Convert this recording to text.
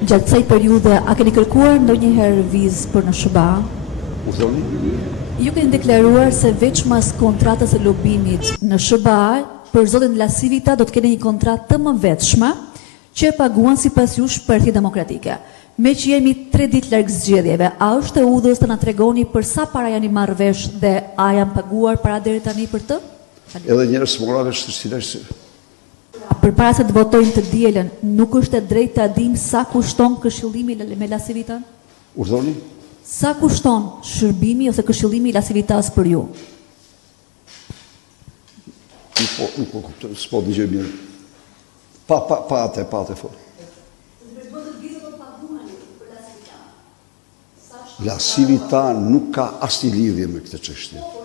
Gjatë kësaj periudhe, a keni kërkuar ndonjëherë vizë për në SBA? U thoni? Ju keni deklaruar se veç mas kontratës së lobimit në SBA, për zotin Lasivita do të keni një kontratë të mëvetshme që e paguan sipas jush Partia Demokratike. Me që jemi 3 ditë larg zgjedhjeve, a është e udhës të na tregoni për sa para janë marrë vesh dhe a janë paguar para deri tani për të? Edhe njerëz mora vesh të cilësh. Përpara se të votojnë të dielën, nuk është e drejtë të dim sa kushton këshillimi me Lasivitan? U thoni? Sa kushton shërbimi ose këshillimi i Lasivitas për ju? Nuk po kuptoj, s'po dëgjoj mirë. Pa atë fol. Lasivita nuk ka asnjë lidhje me këtë çështje.